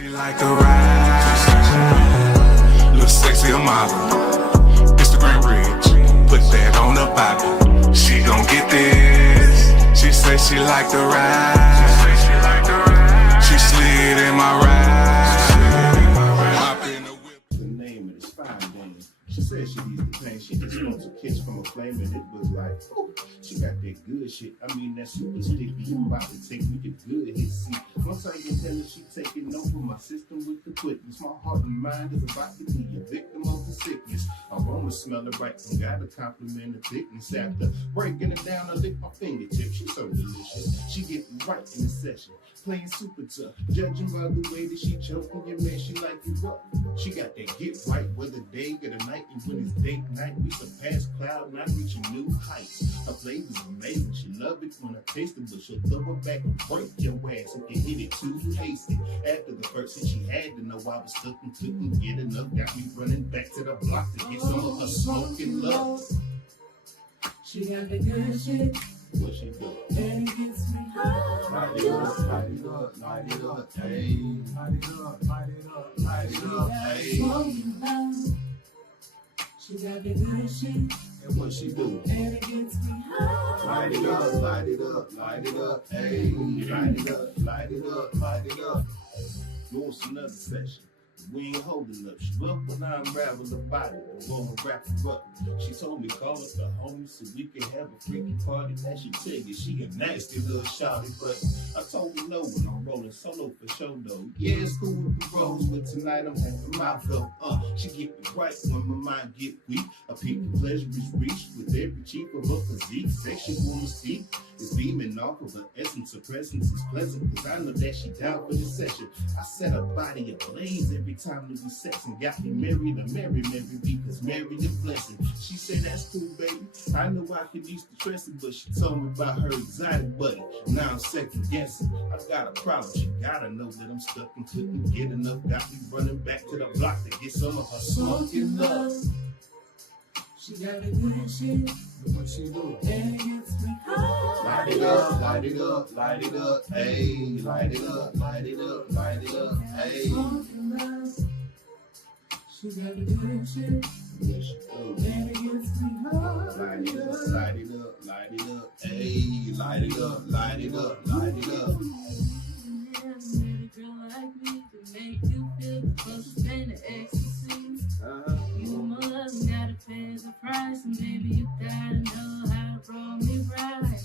She like the ride, look sexy, a model, Instagram rich, put that on the Bible. She gon' get this. She say she like the ride. She slid in my ride. Hop in the whip. The name of this fine dame. She said she needs the pain. She just wants a kiss from a flame, and it was like, ooh, she got that good shit. I mean, that super sticky. You about to take me to good hit. See, once I get tell her she taking over my system with the quickness. My heart and mind is about to be a victim of the sickness. I wanna smell it right and gotta compliment the thickness. After breaking it down, I lick my fingertips. She's so delicious. She get right in the session, playing super tough. Judging by the way that she choking your man, she like it rough. She got that get right whether day or the night. And when it's date night, we surpass cloud nine, reaching new heights. Her flavor's amazing. She love it when I taste it, but she'll throw it back and break your ass if you hit it too hasty. After the first hit, she had to know I was stuck and couldn't get enough. Got me running back to the block to get some of her smoking love. She got the good shit. What she do? And it gets me high. Light it up, light it up, light it up, hey. Light it up, light it up, light it up, hey. She got the good shit. And what she do? And it gets me high. Light it up, light it up, light it up, hey. Light it up, light it up, light it up. What's another session? We ain't holding up. She up when I unravel the body. I'm gonna wrap her up. She told me call up the homies so we can have a freaky party. That she tell you she a nasty little shawty, but I told her no when I'm rolling solo for show though. Yeah, it's cool with the rolls, but tonight I'm having my go. She get me right when my mind get weak. A peak of pleasure is reached with every cheek of her physique. Sexual mystique is beaming off of her essence. Her presence is pleasant, cause I know that she down for this session. I set her body ablaze every time we be sex and got me married to Mary because married a blessing. She said that's cool, baby. I know I could use the trusting, but she told me about her exotic buddy. Now I'm second guessing. I got a problem. She gotta know that I'm stuck and couldn't get enough. Got me running back to the block to get some of her smoking love. She got the good shit. And what she do? And it gets me high. Light it up, light it up, light it up, hey. Light it up, light it up, light it up, hey. She got the good shit. Yes, she do. And it gets me high. Light it up, light it up, light it up, hey. Light it up, light it up, light it up. Met a girl like me to make you feel the closest thing to ecstasy. You more love, gotta pay the price, and baby you gotta know how to roll me right.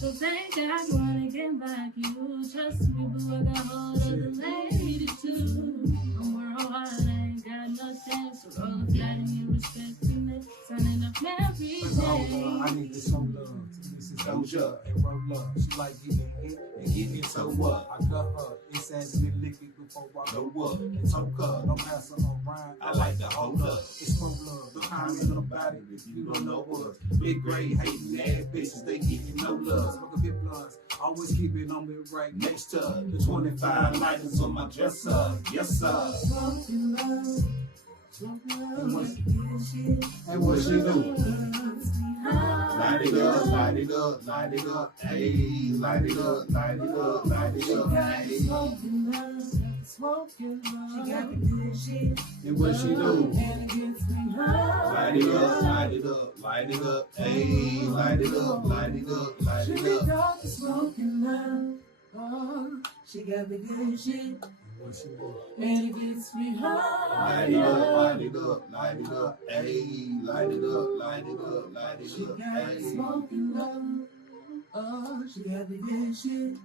So thank God wanna get back you. Trust me, boo, I got hold of the lady too. I'm worldwide, I ain't got no chance. So roll a flat and you respect me, signing up every day. I need to show love to Mrs. Doja and roll love. She like getting hit and getting so what? I got her, it's as me lick it before I go up. And toke her, don't pass her around. I like to hold up. It's from love, the kind of little body if you don't know us. Big grade hating ass bitches, they getting no love. Smoke a bit blunts, always keep it on me right next to her. The 25 lighters on my dresser, yes sir. Smoking love. And what she do? High. Light it up, light it up, light it up, hey. Light it up, light it up, light it up, hey. Smoking love. Smoking love. She got the good shit. And what she do? And it gets me high. Light it up, light it up, light it up, hey. Light it up, light it up, light She it be up. got the smoking love. Oh, she got the good shit. What she do? And it gets me high. Light it up, light it up, light it up, hey. Light it up, light it up, light it She up, got the hey. smoking love. Oh, she got the good shit.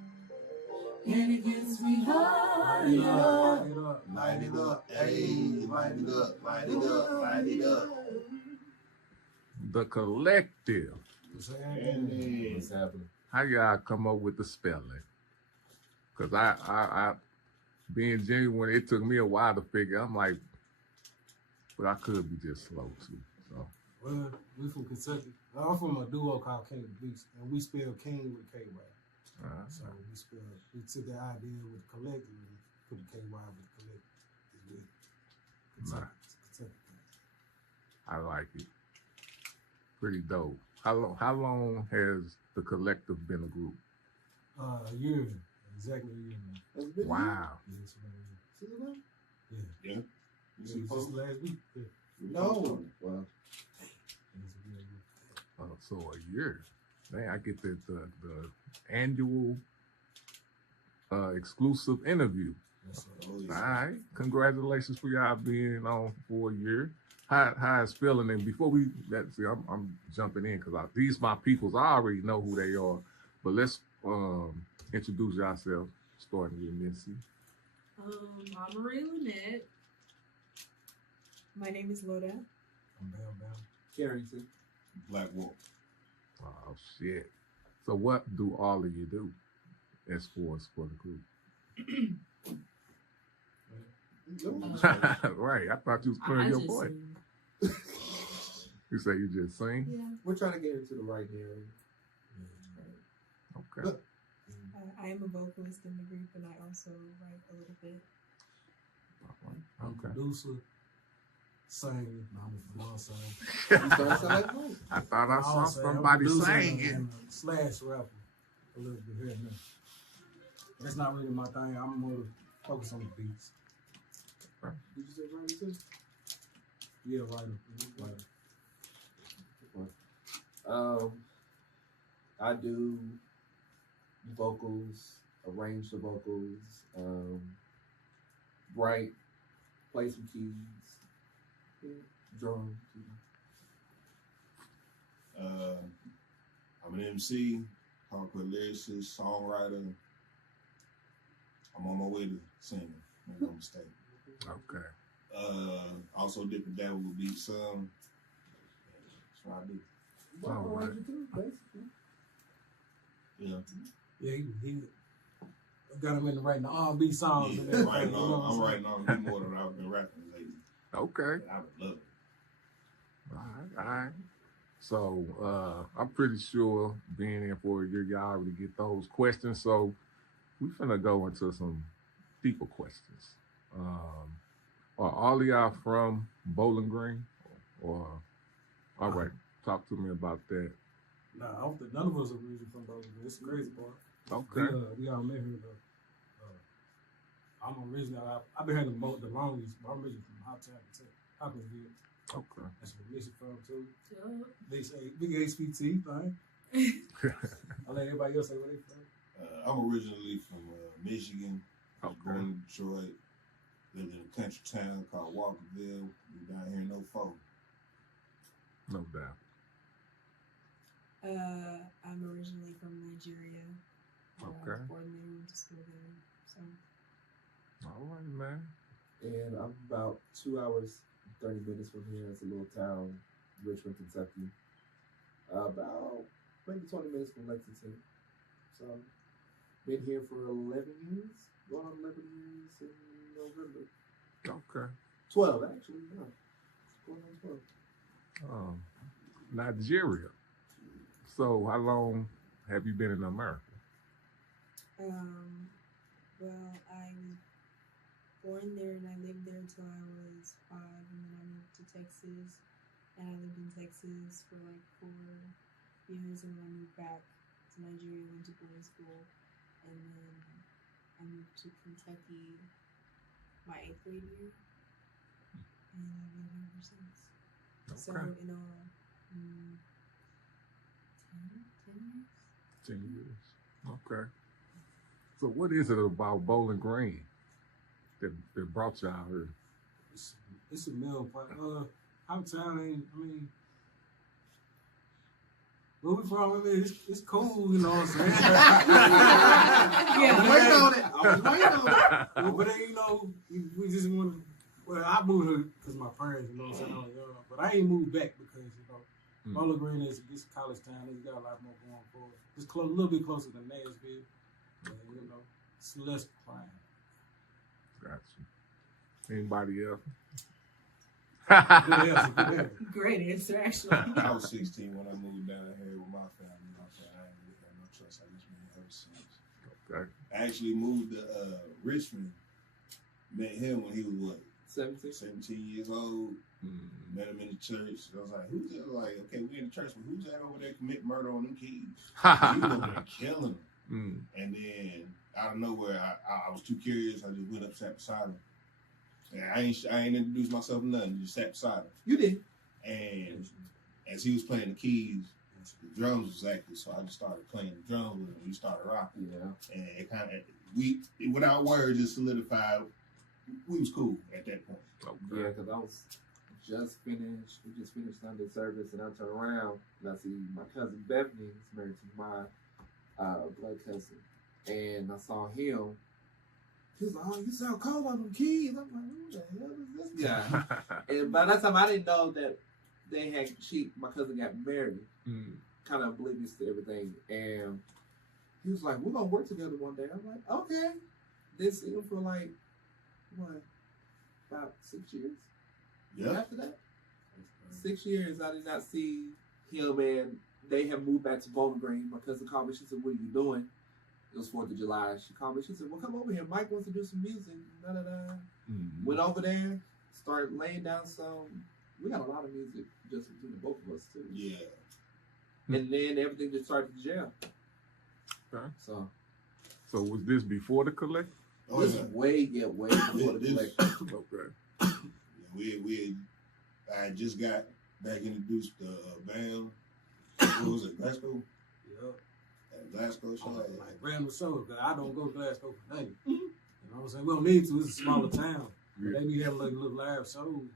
And it gets me high. Light it up. Light it up, hey. Light it up, light it up, light it up. The Kylektiv. What's happening? What's happening? How y'all come up with the spelling? Cause I being genuine, it took me a while to figure. I'm like, but I could be just slow too. So Well, we from Kentucky. I'm from a duo called King of the Beast, and we spell King with a K-Y. So we took the idea with the collective and put the KY with the collective. Nah. Kentucky. I like it. Pretty dope. How long has the Kylektiv been a group? A year, exactly a year now. Wow. Yes, man. It's a It was just last week. Yeah. No. Well, So a year. Man, I get the annual exclusive interview. Yes, sir. Oh, All yeah. right. Congratulations for y'all being on for a year. How it's feeling? And before I'm jumping in because these my peoples. I already know who they are, but let's introduce yourself, starting with Missy. I'm Marie Lynette. My name is Loda. I'm Bam. Carrington. Black Wolf. Oh shit! So what do all of you do as for the group? Right. I thought you was clearing your just voice. sing. You say you just sing? Yeah. We're trying to get into the right area. Okay. I am a vocalist in the group, and I also write a little bit. I'm a Okay. producer, singer. No, I'm a singer. You starting to sound like Mike. I thought I saw I'm saying, somebody I'm a producer saying it. and a slash rapper a little bit here and there. That's not really my thing. I'm more focused on the beats. Did you say right too? Yeah, writer. I do vocals, arrange the vocals, write, play some keys, drum. I'm an MC, hardcore lyricist, songwriter. I'm on my way to singing. Make no mistake. Okay. Also dip and dabble with beat some. That's what I do. All right. Yeah. Yeah, he got him into writing the R&B songs. Yeah, and everything, writing you know on, what I'm saying? writing on way more than I've been rapping lately. Okay. And I would love it. All right. So I'm pretty sure being in for a year, y'all already get those questions. So we finna go into some deeper questions. Are all of y'all from Bowling Green? Or all right, talk to me about that. Nah, I don't think none of us are originally from Bowling Green. It's the crazy part. Okay. We all met here though. I'm originally, I've been here the longest, but I'm originally from Hopkinsville. Okay. That's where Missy from too. Yup. They say big HPT thing. I let everybody else say where they from. I'm originally from Michigan. I was born in Detroit. Lived in a country town called Walkerville. We down here in 04. No doubt. I'm originally from Nigeria. I Okay. was born there, went to school there. So All right, man. And I'm about 2 hours, 30 minutes from here. It's a little town, Richmond, Kentucky. About maybe 20 minutes from Lexington. So, been here for 11 years. Going on 11 years in November. Okay. 12, actually. Yeah. Going on 12. Nigeria. So how long have you been in America? well, I was born there and I lived there until I was 5, and then I moved to Texas, and I lived in Texas for like 4 years, and then I moved back to Nigeria, went to boarding school, and then I moved to Kentucky my 8th grade year, and I've been here ever since. So Okay. in all, 10 years. 10 years. Okay. So what is it about Bowling Green that brought y'all here? It's a mill pot. Our town ain't, I mean, where we from, I mean, it's cool, you know what I'm saying? Yeah. I'm waiting on it. But then, you know, we just want to, well, I moved here because my parents, you know what I'm saying? But I ain't moved back because, you know, Bowling Green is this college town. It's got a lot more going for it. It's a little bit closer than Nashville. But, you know, it's less crime. Gotcha. Anybody else? Good answer, good answer. Great answer, actually. I was 16 when I moved down here with my family. I ain't really had no choice. I just been here ever since. Okay. I actually moved to Richmond. Met him when he was what? 17 years old. Met him in the church. I was like, who's that? Like, okay, we in the church, but who's that over there commit murder on them kids? He was over there killing them. And then out of nowhere, I was too curious. I just went up, sat beside him. And I ain't introduced myself to nothing. Just sat beside him. You did. And as he was playing the keys, the drums was active, so I just started playing the drums with him. We started rocking. Yeah. And it kind of, without words, just solidified. We was cool at that point. Okay. Yeah, because I was just finished. We just finished Sunday service, and I turn around and I see my cousin Bethany is married to my blood cousin, and I saw him. He was like, "Oh, you sound cold on them keys." I'm like, "Who the hell is this guy?" And by that time, I didn't know that my cousin got married. Kind of oblivious to everything, and he was like, "We're gonna work together one day." I'm like, "Okay." Didn't see him for like what, about 6 years. Yeah. After that, 6 years, I did not see him, and they have moved back to Bowling Green. My cousin called me. She said, "What are you doing?" It was 4th of July. She called me. She said, "Well, come over here. Mike wants to do some music." Da, da, da. Went over there, started laying down some. We got a lot of music just between the both of us too. Yeah. And then everything just started to jam. Okay. So was this before the Kylektiv? Oh, this yeah. way before the collection. Okay. I just got back introduced to band. What was it, Glasgow? Yeah. At Glasgow show. Like random shows, because I don't go to Glasgow for nothing. You know what I'm saying? We don't need to. It's a smaller town. Yeah. They be having like little live shows.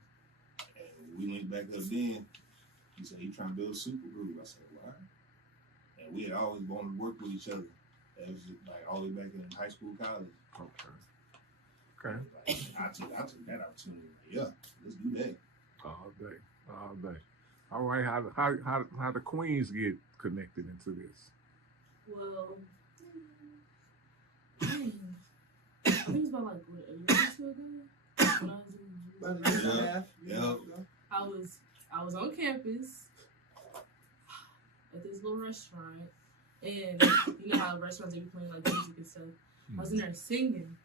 And we linked back up then. He said he trying to build a super group. I said, why? And we had always wanted to work with each other. That was like all the way back in high school, college. Okay. Like, I took that opportunity. Yeah, let's do that. All day. All right. How the Queens get connected into this? Well, I think it was about like what, a year or two ago. When I was in About a year and a half. Yeah. I was on campus at this little restaurant, and you know how restaurants they be playing like music and stuff. I was in there singing,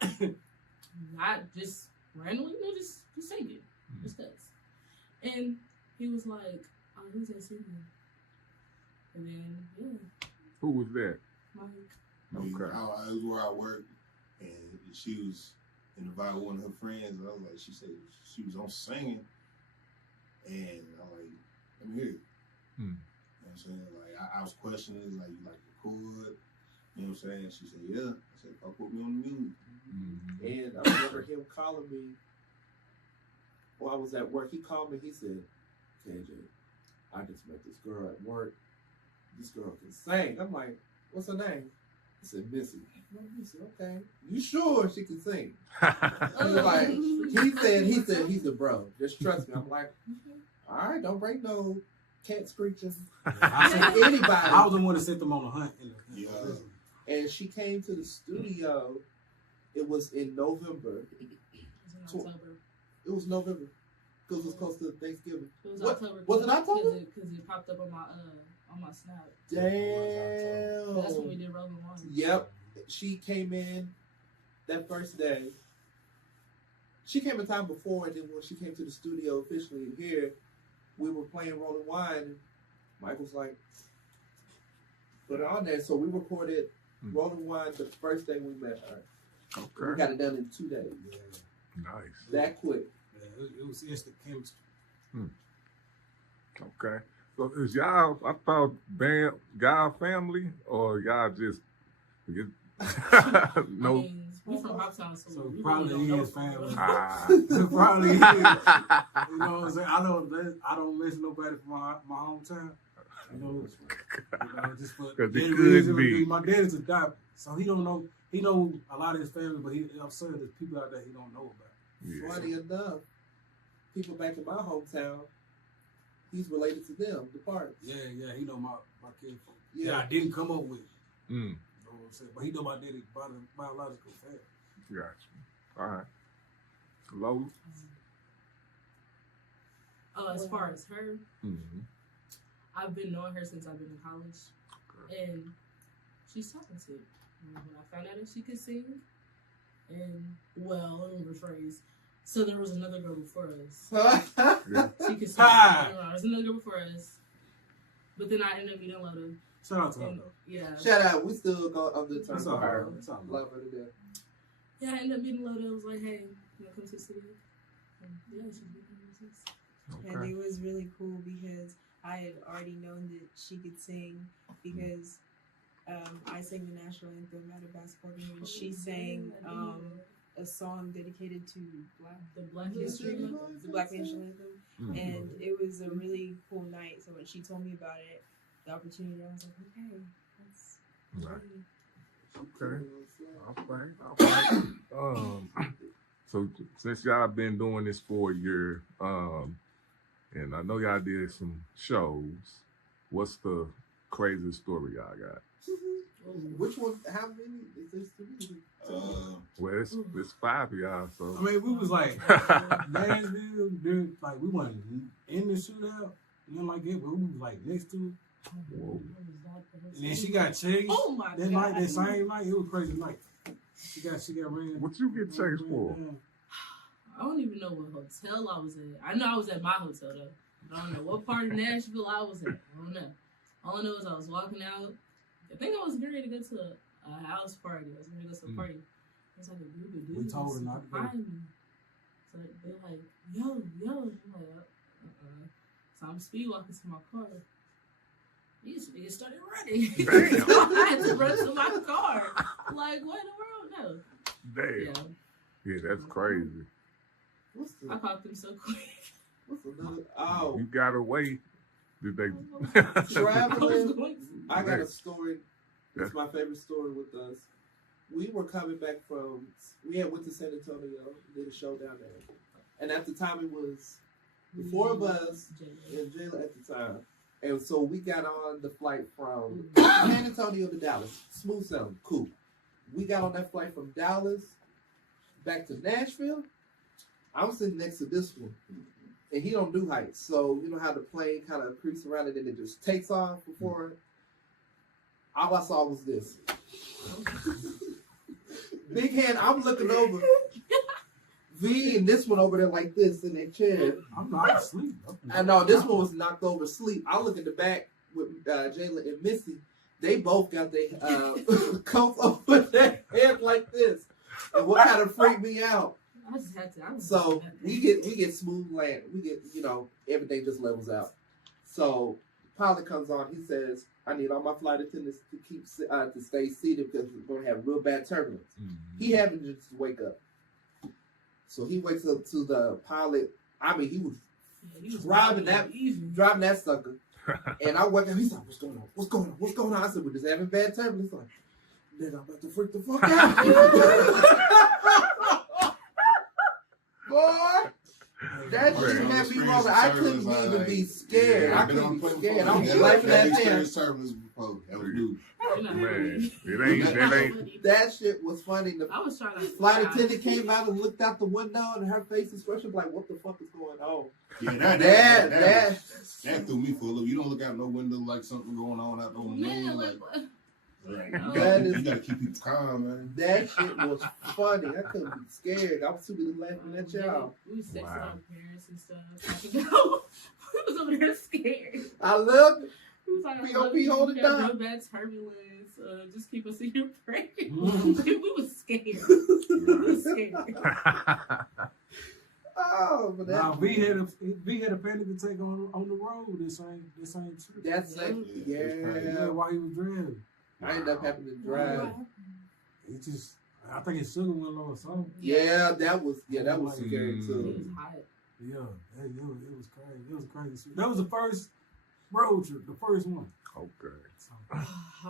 not just randomly, you know, just singing, just cause. And he was like, "Oh, who's that singing?" And then Who was that? Mike. Okay. It was where I worked, and she was invited one of her friends. And I was like, she said she was on singing, and I'm like, let me hear it. You know what I'm saying? Like I was questioning, like, you like record? You know what I'm saying? She said, yeah. I said, "I'll put me on the music." And I remember him calling me while I was at work. He called me. He said, "KJ, I just met this girl at work. This girl can sing." I'm like, "What's her name?" He said, "Missy." He said, "Okay. You sure she can sing?" He was like, he said, "Bro, just trust me." I'm like, "All right, don't break no cat screeching." I said, "Anybody." I was the one that sent them on the hunt. Yeah. And she came to the studio. It was in November. It was in October. It was November because it was close to Thanksgiving. It was What? October. Was it October? Because it popped up on my snap. Damn. That's when we did Rolling One. Yep. She came in that first day. She came a time before, and then when she came to the studio officially here, we were playing Rolling Wine. And Mike was like, "Put it on there." So we recorded Rolling Wine the first day we met her. Okay. We got it done in 2 days. Nice. That quick. Yeah, it was instant chemistry. Okay. So is y'all, I thought y'all family, or y'all just I no? mean, we from Hoptown, so we probably really don't know is family. Ah. Probably is. You know what I'm saying? I don't miss nobody from my hometown. You know, just for 'Cause it that could reason, be. My dad's a doctor, so he don't know. He know a lot of his family, but I'm sure there's people out there he don't know about. Yeah. Funny enough, people back in my hometown, he's related to them, the Parks. Yeah, he know my kid. Yeah. Yeah, I didn't come up with. Mm. You know what I'm saying? But he know my daddy's biological family. Gotcha. All right. Lola? As far as her, Mm-hmm. I've been knowing her since I've been in college, and she's talented. When I found out that she could sing, and well, let me rephrase. So there was another girl before us. Yeah. She could sing. There was another girl before us, but then I ended up meeting Loda. Shout out to her And, though. yeah. Shout out, we still go on the terms That's of all her. right. That's all right. Love her to death. Yeah, I ended up meeting Loda. I was like, hey, you want to come to the studio? Yeah, she's been And Okay. it was really cool because I had already known that she could sing because I sang the national anthem at a basketball game and she sang a song dedicated to the Black History Month. the Black National Anthem. Mm. And it was a really cool night. So when she told me about it, the opportunity, I was like, okay, that's Right. really Okay. All right. So since y'all been doing this for a year, and I know y'all did some shows, what's the craziest story y'all got? Which one? How many? Is this three? Well, it's 5 of y'all, so I mean, we was like Nashville, dude, like we wasn't in the shootout, nothing like that, but we was like next to it. whoa. And then she got chased. Oh my That god! night, that same night, it was crazy night. She got ran. What you get chased for? I don't even know what hotel I was at. I know I was at my hotel though. I don't know what part of Nashville I was at. I don't know. All I know is I was walking out. I think I was getting ready to go to a house party. I was going to go to a party. It's like a group of dudes. We told her not to go. behind me. So they're like, yo. I'm like, So I'm speed walking to my car. These niggas started running. Damn. So I had to run to my car. Like, what in the world? No. Damn. Yeah, that's crazy. What's I the? caught them so quick. What's another? Oh, You got away. Did they? I was traveling. going I got a story. It's my favorite story with us. We were coming back from. We had went to San Antonio, did a show down there, and at the time it was the four of us and Jayla at the time, and so we got on the flight from San Antonio to Dallas. Smooth sailing, cool. We got on that flight from Dallas back to Nashville. I'm sitting next to this one, and he don't do heights, so you know how the plane kind of creeps around and then it just takes off before. All I saw was this. Big hand, I'm looking over. V and this one over there like this in their chair. I'm not asleep. I know this one was knocked over asleep. I look in the back with Jayla and Missy. They both got their coats over their head like this. And what kind of freaked me out? I just had to. So we get smooth land. We get, everything just levels out. So pilot comes on. He says, "I need all my flight attendants to keep to stay seated because we're gonna have real bad turbulence." He happened to just wake up. So he wakes up to the pilot. I mean, he was driving that sucker. And I wake up. He's like, "What's going on? What's going on? What's going on?" I said, "We're just having bad turbulence." Like, then I'm about to freak the fuck out. Boy, that shit had me rolling. I couldn't even be scared. I couldn't be scared. I was laughing at them. Man, it ain't. That shit was funny. The I was trying to. flight attendant came out and looked out the window, and her face expression like, "What the fuck is going on?" Yeah, That that threw me for a loop. You don't look out no window like something going on out the window. Man, like, what? Right. That You is- gotta keep people calm, man. that shit was funny. I couldn't be scared. I was too busy laughing at y'all. We was texting Wow. our parents and stuff. We was over there scared. I loved it. He was like, POP, hold it down. Real bad turbulence. Just keep us in your prayers. We was scared. We was scared. Oh, but Nah, that, we had a panic attack on the road. This ain't true. that's like, Yeah, yeah. while he was driving. I ended up having to drive. It just, I think his sugar went low or something. Yeah, that was scary It was too. hot. Yeah, it was crazy. It was crazy. That was the first road trip, the first one. Okay. So,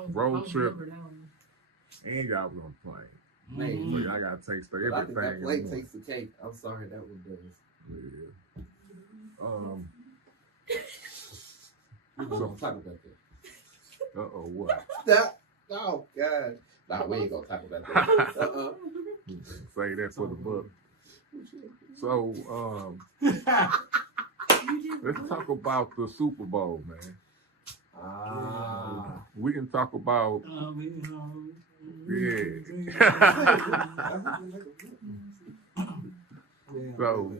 Road trip. remember that one. And y'all was on the plane. Man, So y'all got to taste but I think that everything. plate in one. takes the cake. I'm sorry, that one does. Yeah. We're gonna talk about that. What? That, oh god. Nah, we ain't gonna talk about that. Say that for the book. So, let's talk about the Super Bowl, man. We can talk about, So,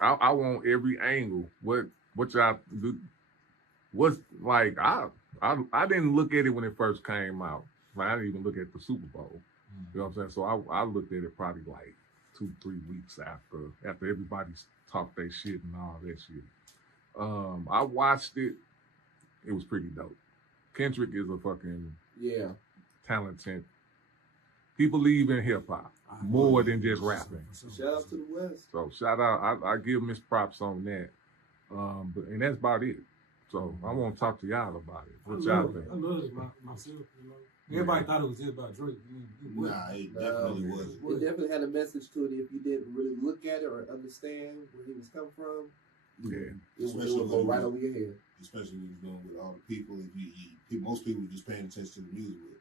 I want every angle. What y'all do? What's like? I didn't look at it when it first came out. Like, I didn't even look at the Super Bowl. You know what I'm saying? So I looked at it probably like 2-3 weeks after everybody's talked their shit and all that shit. I watched it. It was pretty dope. Kendrick is a fucking talented. He believes in hip hop more than just rapping. Shout out to the West. So shout out. I give him his props on that. And that's about it. So I want to talk to y'all about it. What y'all think? I love it myself. You know? Everybody thought it was just about Drake. Nah, it definitely wasn't. It definitely had a message to it if you didn't really look at it or understand where he was coming from. Yeah. It would go right over your head. Especially when you're doing with all the people. Most people were just paying attention to the music with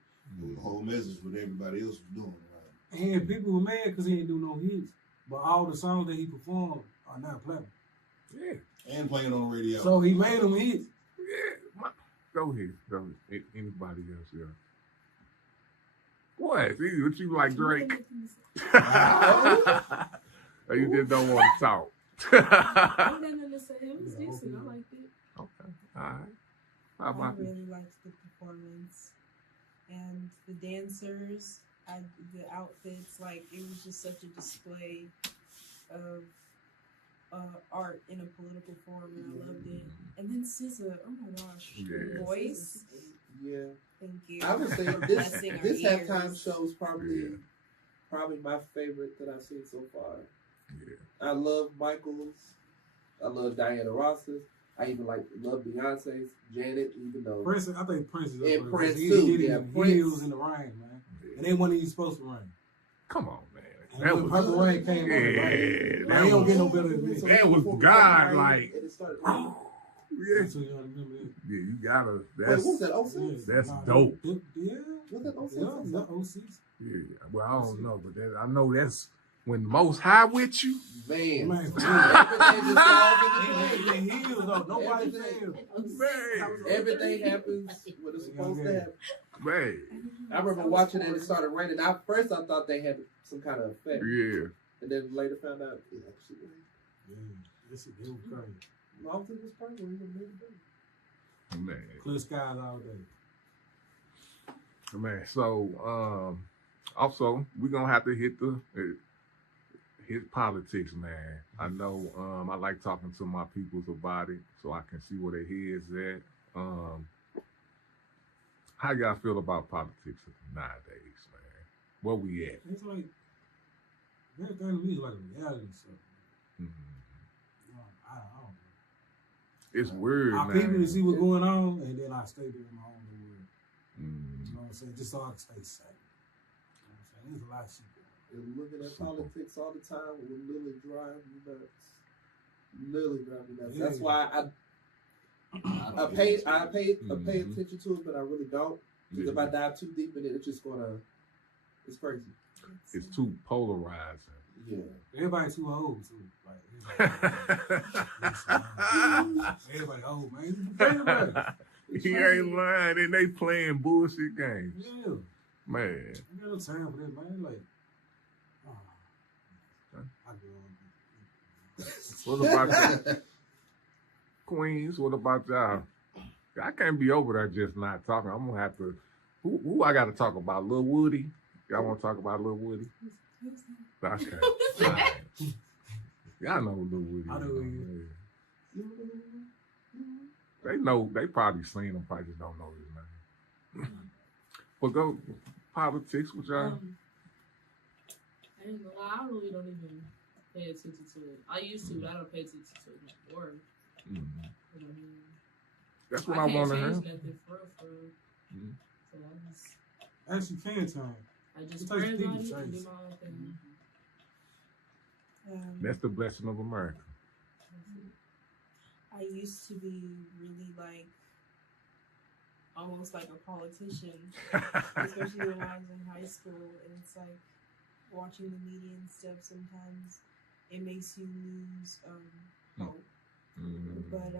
it. The whole message what everybody else was doing. Right? And people were mad because he didn't do no hits. But all the songs that he performed are now platinum. Yeah. And playing on the radio. So he made them hits. Yeah. Go ahead. Anybody else? Yeah. What? What you like, Drake? Or you just don't want to talk? I didn't say it was decent. I liked it. Okay. All right. How I about you? really liked the performance and the dancers. The outfits, like it was just such a display of art in a political form, and I loved it. And then SZA, oh my gosh, her Yeah. voice. Yeah. Thank you. I would say Blessing our this halftime ears. show is probably my favorite that I've seen so far. Yeah. I love Michael's. I love Diana Ross's. I even love Beyonce's, Janet, even though Prince, I think Prince is up And there. Prince He too, did it yeah, in Prince. heels in the rain, man. And they wasn't even supposed to rain. Come on, man. And That when was Purple Rain came on, yeah. man, he don't get no better than this. That was God, like. And it started Yeah. So you gotta remember that. Yeah, you gotta. Wait, That's what was that? 06? that's Nah, dope. Yeah. Was that 06? Yeah, that 06. Yeah. Well, I don't know, but I know that's when the Most High with you. Man. Man, Everything just falls into place. in heels though, nobody Everything. failed. Man. Everything happens when it's supposed to happen. Man. I remember watching it and it started raining. At first, I thought they had some kind of effect. Yeah. And then later found out it actually rained. Yeah, this is crazy. I don't think it was purple. It was made it. Man. Clear skies all day. Man. So, also we're gonna have to hit politics, man. I know. I like talking to my peoples about it, so I can see where their heads at. How y'all feel about politics nowadays, man? Where we at? It's like everything to me is like a reality show. I don't know. It's weird, I man. people to see what's going on, and then I stay there in my own little world. You know what I'm saying? Just so I can stay safe. You know what I'm saying? There's a lot of shit going on. And looking at politics all the time will literally drive me nuts. Literally drive me nuts. Yeah. That's why I pay attention to it, but I really don't. Because if I dive too deep in it, it's crazy. It's too polarizing. Yeah. Everybody too old too. Like everybody old, man. Everybody. He ain't lying, and they playing bullshit games. Yeah. Man. I got no time for that, man. Like, I go on. What about y'all? Queens, what about y'all? I can't be over there just not talking. I'm gonna have to. Who I got to talk about? Lil Woody? Y'all want to talk about Lil Woody? Okay. Right. Y'all know who Lil Woody is. I know who he is. They know. They probably seen him. Probably just don't know his name. But go politics with y'all. I ain't gonna lie, I really don't even pay attention to it. I used to, but I don't pay attention to it anymore. That's what I want to hear. I can't change nothing for real. So I Actually, can time. just It pray takes people about it to and do change. my own thing. That's the blessing of America. I used to be really almost like a politician, especially when I was in high school. And it's like watching the media and stuff. Sometimes it makes you lose hope. But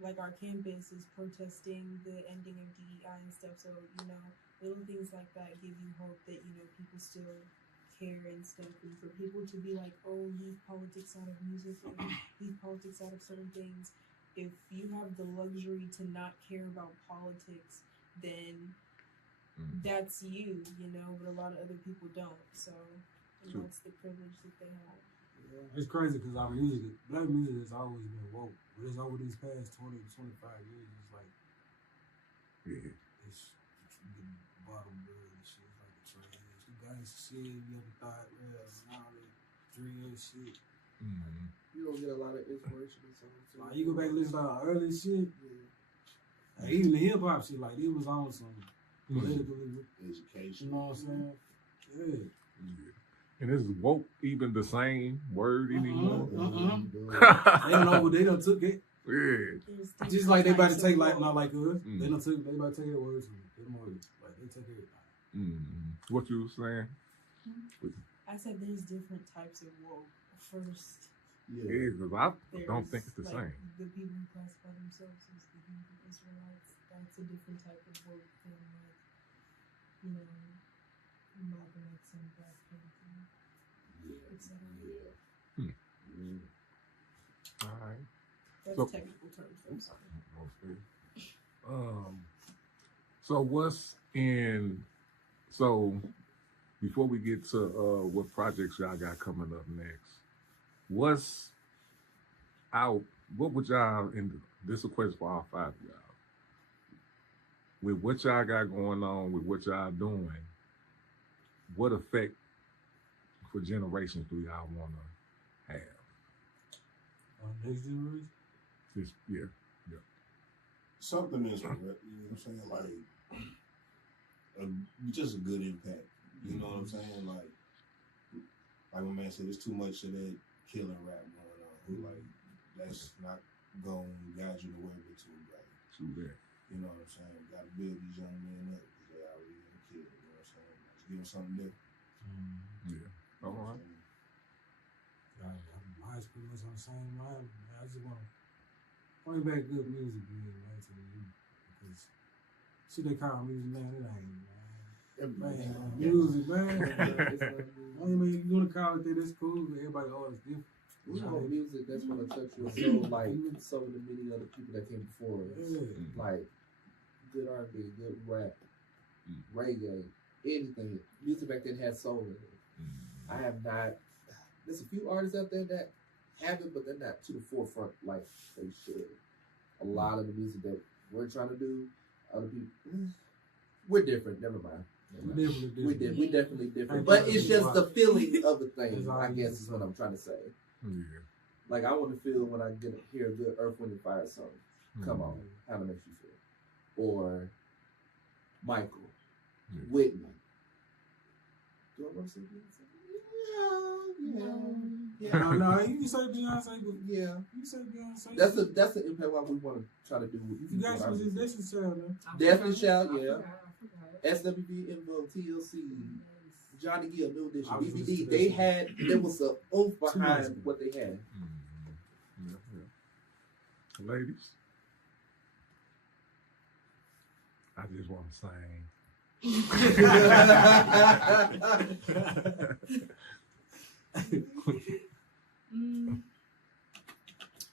like our campus is protesting the ending of DEI and stuff. So little things like that give you hope that people still care and stuff. And for people to be like, oh, leave politics out of music, or leave politics out of certain things. If you have the luxury to not care about politics, then that's you, you know, but a lot of other people don't. So and True. that's the privilege that they have. It's crazy because our music, black music has always been woke. But it's over these past 20 to 25 years, it's like, it's the bottom bird and shit. It's like the trash. The gangsta shit, you ever thought, real, and all that drill shit. You don't get a lot of inspirational songs. Too. Like, you go back and listen to our early shit. Yeah. Like, even the hip hop shit, like, it was on some political Education. You know what I'm saying? Yeah. And is woke even the same word anymore? They don't know what they done took it. Yeah. Just like they about to take like not like us. They about to take their words from them words. Like they take everything. What you were saying? I said there's different types of woke. First, Yeah, because I don't think it's the like, same. The people who classify themselves as the Hebrew Israelites, that's a different type of woke than like, you know, Malcolm X and Black Panther, etc. All right. That's So- technical terms. I'm sorry. So what's in? So before we get to what projects y'all got coming up next, what's out? What would y'all? And this is a question for all five of y'all. With what y'all got going on, with what y'all doing, what effect for generations do y'all want to have? Next generation. Just Something is, you know what I'm saying? Like, just a good impact. You know what I'm saying? Like my man said, there's too much of that killing rap going on. Like, that's not going to guide you nowhere but to right. to that. You know what I'm saying? Got to build these young men up because they already been killed. You know what I'm saying? Just give them something different. Yeah. All right. Mine's pretty much on the same line. I just want to bring back good music, man, to the youth. Because shit they call music, man, it ain't, man. Music, man. I mean, you want to call it that, that's cool, but everybody always different. You know, music that's gonna touch your soul, like so many other people that came before us. Like good R&B, good rap, reggae, anything. Music back then had soul in it. I have not. There's a few artists out there that have it, but they're not to the forefront like they should. A lot of the music that we're trying to do, other people, we're different. Never mind. We definitely different. But it's just the feeling of the thing, I guess is what I'm trying to say. Yeah. Like I want to feel when I hear a good Earth, Wind, and Fire song. Come on, how it makes you feel. Or Michael, Whitney. Do I want to say Beyonce? Yeah. No, you can say Beyonce, but Yeah. you say Beyonce. That's the impact what we want to try to do with You guys was just Destiny Child, man. Definitely Shout, I yeah. forgot. SWV, Invo, TLC, Johnny Gill, New Edition, I was BBD. listening to They that had, there was a oomph months behind ago. what they had. Ladies, I just want to sing.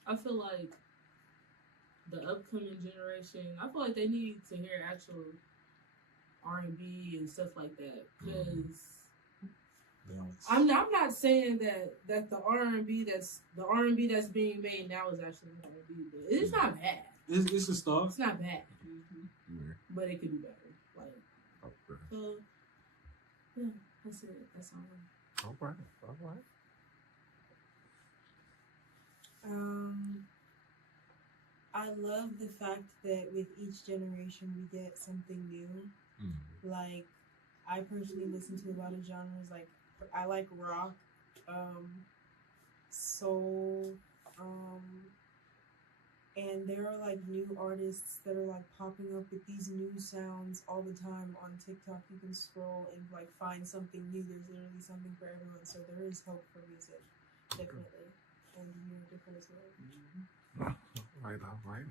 I feel like the upcoming generation, I feel like they need to hear actual R&B and stuff like that. Because I'm not saying that the R&B that's being made now is actually R&B, but it's not bad. It's a start. It's not bad, Yeah. but it could be better. Like, Okay. so yeah, that's it. That's all. All right. All right. I love the fact that with each generation we get something new. Like, I personally listen to a lot of genres. Like, I like rock, soul, and there are like new artists that are like popping up with these new sounds all the time on TikTok. You can scroll and like find something new. There's literally something for everyone. So there is hope for music, definitely, and you're different as well. All right.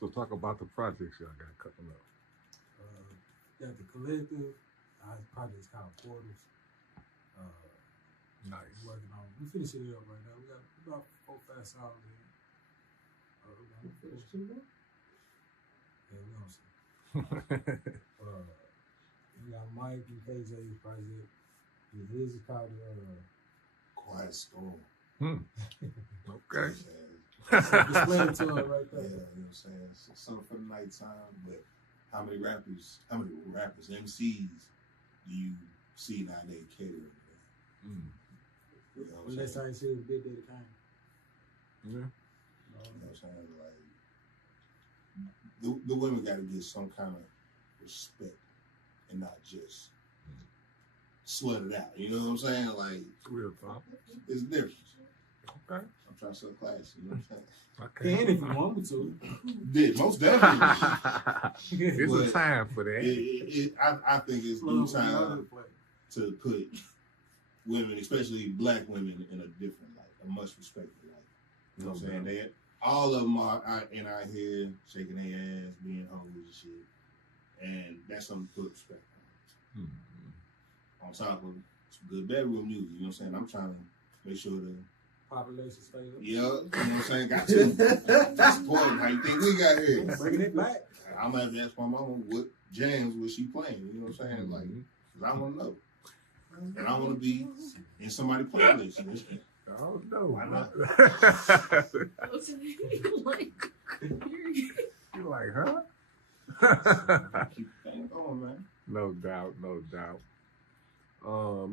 So talk about the projects y'all got coming up. Got the Kylektiv. Our project's called Portals. Nice. Working on. We finishing it up right now. We got about 4-5 songs in. Finish two more? Yeah, we on some. We got Mike and KJ's project. His is called Quiet Storm. Okay. Explain it to her right Yeah, there. you know what I'm saying? So, something for the nighttime, but how many rappers, MCs do you see nowadays catering to that? You know what I'm Unless saying? I see a bit that kind. Yeah. You know what I'm saying? Like, the women got to get some kind of respect and not just slut it out. You know what I'm saying? Like, Real talk. it's different. Okay. I'm trying to sell class. You know what I'm saying? Okay. And if you want me to. Did most definitely. It's a But time for that. I think it's due time to put women, especially black women, in a different light, a much respected light. You know what I'm saying? They, all of them are out here shaking their ass, being hoes and shit. And that's something to put respect on. On top of some good bedroom music, you know what I'm saying? I'm trying to make sure the Population stay up. yeah, you know what I'm saying? Got to. That's important. How you think we got here? Bringing it back. I'm gonna have to ask my mama what jams was she playing. You know what I'm saying? Like, 'cause I want to know, and I want to be in somebody's playlist. Oh no! Why not? You like, huh? Keep the thing going, man. No doubt, no doubt.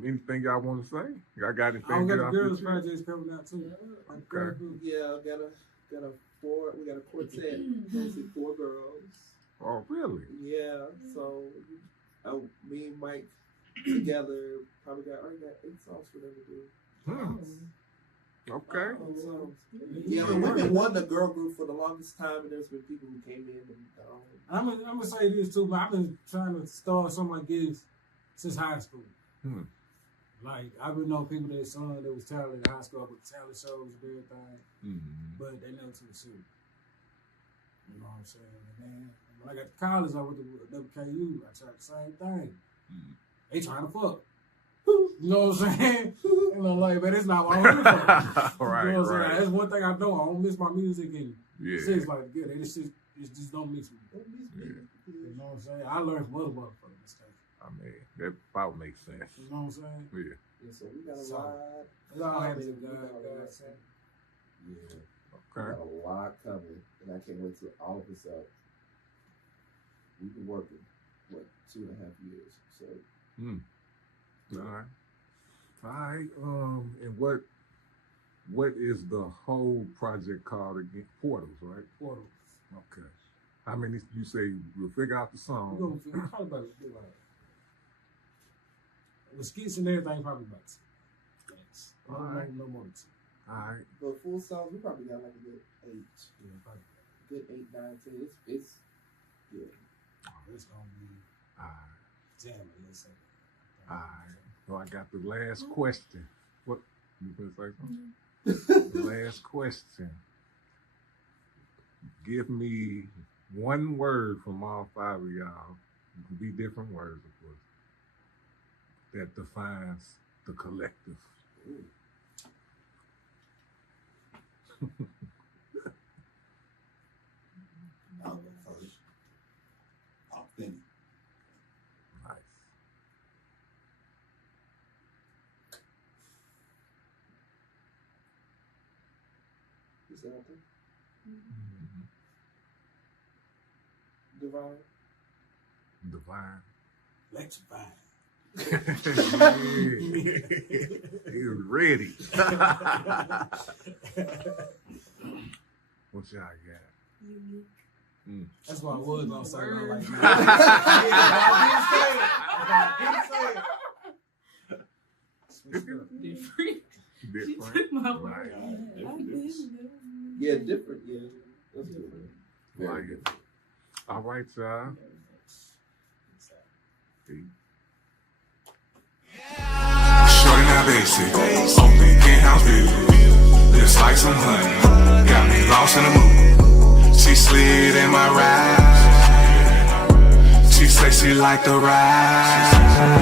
Anything y'all want to say? Y'all got anything? I got get the off girls' your chest? projects coming out too. Okay. Yeah, got a we got a quartet, mostly 4 girls. Oh, really? Yeah, so me and Mike together already got 8 songs for them to do. Okay. Yeah, but we've been wanting a girl group for the longest time, and there's been people who came in and I'm gonna say this too, but I've been trying to start some of my gigs since high school. Like I've been knowing people that that was talented in high school with talent shows and everything, but they never took it serious. You know what I'm saying? And then when I got to college, I went to WKU. I tried the same thing. They trying to fuck. You know what I'm saying? And I'm like, man, it's not what I'm here for. Right, You know what I'm saying? right. That's one thing I know. I don't miss my music and Yeah. shit's like good. It just don't mix me. Yeah. You know what I'm saying? I learned from other motherfuckers' mistakes. I mean, that about makes sense. You know what I'm saying? Yeah. so we got a So, lot. It's all hands to We God. got a God lot. said. Yeah, we Okay. got a lot coming, and I can't wait till all of us up. We've been working 2.5 years, so All right. All right. And what is the whole project called again? Portals, right? Portals. Okay. How many? You say you'll figure out the We're song. gonna probably about with skits and everything, probably about 2. All right. No more than 2. All right. but full songs we probably got like a good 8, Yeah, probably. good 8, 9, 10. It's good. Oh, it's gonna be All right. jamming. Let's say. All right. So I got the last question. What you gonna say something? The last question. Give me one word from all 5 of y'all. It can be different words, of course, that defines the collective. I'll go first. Authentic. Nice. You said something? Mm-hmm. Divine. Divine. Electrifying. He was ready. What y'all got? Unique. That's why I was gonna say. I like Word. that. Different. She Different. took my Right. word. Yeah, I did. Yeah, different. Yeah, that's different. Like it. All right, y'all. Peace. Shorty not basic, only in-house music. Just like some honey, got me lost in the mood. She slid in my ride. She say she like the ride.